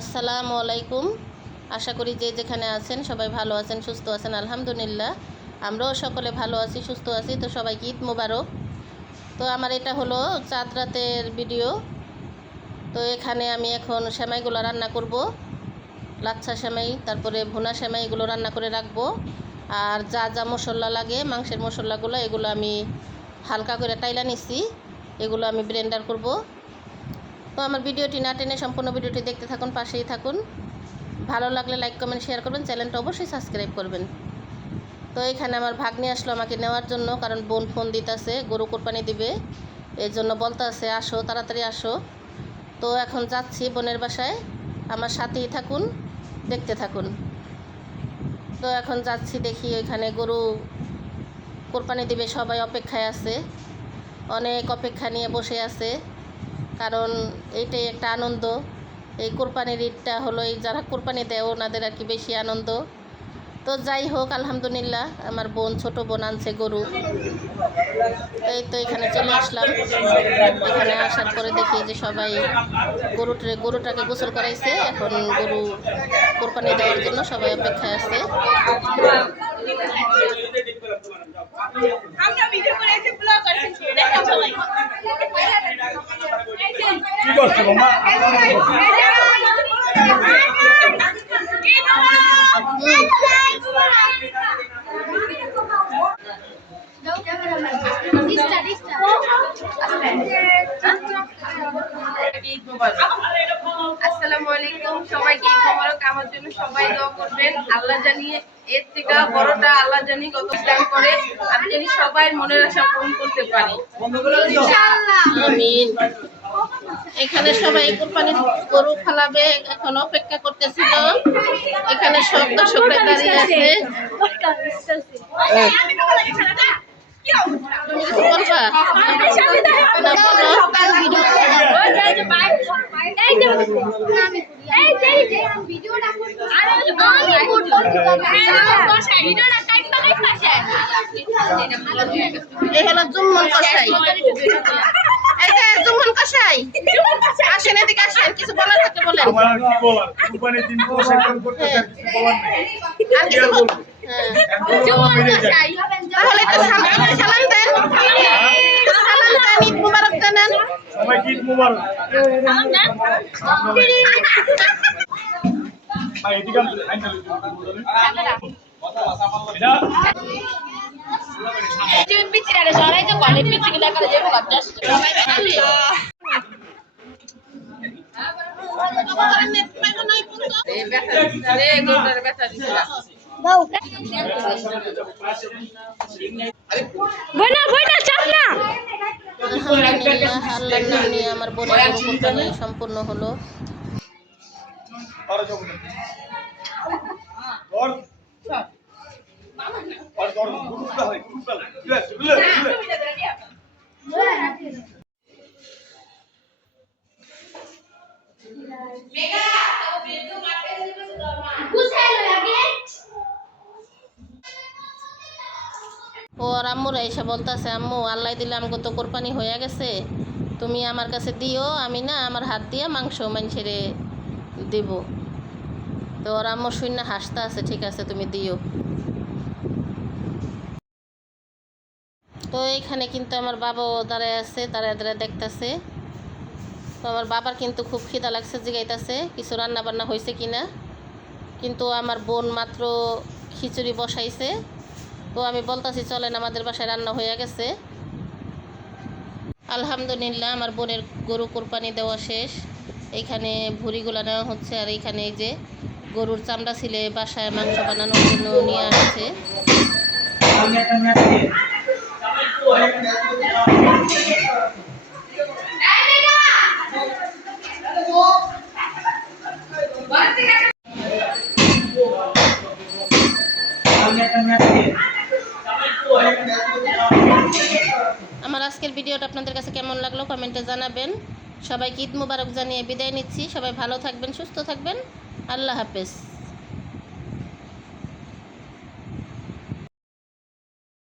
আসসালামু আলাইকুম। আশা করি যে যেখানে আছেন সবাই ভালো আছেন, সুস্থ আছেন। আলহামদুলিল্লাহ আমরাও সকলে ভালো আছি, সুস্থ আছি। তো সবাইকে ঈদ মোবারক। তো আমার এটা হলো চাঁদ রাতের ভিডিও। তো এখানে আমি এখন সেমাইগুলো রান্না করব, লাচ্ছা সেমাই, তারপরে ভুনা সেমাই, এগুলো রান্না করে রাখবো। আর যা যা মশলা লাগে, মাংসের মশলাগুলো, এগুলো আমি হালকা করে টাইলা নিচ্ছি, এগুলো আমি ব্লেন্ডার করব। তো আমার ভিডিওটি না টেনে সম্পূর্ণ ভিডিওটি দেখতে থাকুন, পাশেই থাকুন। ভালো লাগলে লাইক কমেন্ট শেয়ার করবেন, চ্যানেলটা অবশ্যই সাবস্ক্রাইব করবেন। তো এখানে আমার ভাগ্নি আসলো আমাকে নেওয়ার জন্য, কারণ বোন ফোন দিতেছে, গরু কোরবানি দিবে, এর জন্য বলতে আছে আসো, তাড়াতাড়ি আসো। তো এখন যাচ্ছি বোনের বাসায়, আমার সাথেই থাকুন, দেখতে থাকুন। তো এখন যাচ্ছি, দেখি ওইখানে গরু কোরবানি দিবে, সবাই অপেক্ষায় আছে, অনেক অপেক্ষা নিয়ে বসে আছে, কারণ এইটাই একটা আনন্দ। এই কোরবানির ঈদটা হলো, এই যারা কোরবানি দেয় ওনাদের আর কি বেশি আনন্দ। তো যাই হোক, আলহামদুলিল্লাহ আমার বোন, ছোট বোন আনছে গরু। এই তো এখানে চলে আসলাম। এখানে আসার পরে দেখি যে সবাই গরুটাকে গোসল করাইছে, এখন গরু কোরবানি দেওয়ার জন্য সবাই অপেক্ষায় আছে। আসসালামু আলাইকুম, সবাইকে ঈদ মোবারক। আমার জন্য সবাই দোয়া করবেন। আল্লাহ জানি এর থেকে বড়টা আল্লাহ জানি কত দান করে, আমি জানি সবাই মনের আশা পূরণ করতে পারি ইনশাআল্লাহ, আমিন। এখানে সবাই কোরবানি গরু খালাবে, এখন অপেক্ষা করতেছিল। এখানে সব দর্শকরা দাঁড়িয়ে আছে। তুমি কিছু বলবা? জুম্মন কসাই, জুম্মন কসাই আসেন, এদিকে আসেন, কিছু বলার থাকলে বলেন। তাহলে একটু সালাম দেন, সালাম দেন, ঈদ মুবারক জানান সবাইকে, ঈদ মুবারক। আমার বোনের গরু কোরবানি সম্পূর্ণ হলো। ওর আম্মুরা এসে বলতেছে, আম্মু আল্লাহ দিলে আমাকে তো কোরবানি হয়ে গেছে, তুমি আমার কাছে দিও, আমি না আমার হাত দিয়ে মাংস মানুষেরে দিব। তো ওর আম্মু শূন্য হাসতে আছে, ঠিক আছে তুমি দিও। তো এইখানে কিন্তু আমার বাবাও দাঁড়ায় আছে, দাঁড়ায় দাঁড়ায় দেখতেছে। তো আমার বাবার কিন্তু খুব খিদা লাগছে, জিগাইতেছে কিছু রান্না বান্না হয়েছে কিনা। কিন্তু আমার বোন মাত্র খিচুড়ি বসাইছে। তো আমি বলতেছি চলেন, আমাদের বাসায় রান্না হয়ে গেছে। আলহামদুলিল্লাহ আমার বোনের গরু কোরবানি দেওয়া শেষ। এইখানে ভুঁড়িগুলো নেওয়া হচ্ছে, আর এইখানে এই যে গরুর চামড়া ছিলে বাসায় মাংস বানানোর জন্য নিয়ে আসছে। আমার আজকের ভিডিওটা আপনাদের কাছে কেমন লাগলো কমেন্টে জানাবেন। সবাইকে ঈদ মুবারক জানিয়ে বিদায় নিচ্ছি। সবাই ভালো থাকবেন, সুস্থ থাকবেন। আল্লাহ হাফেজ।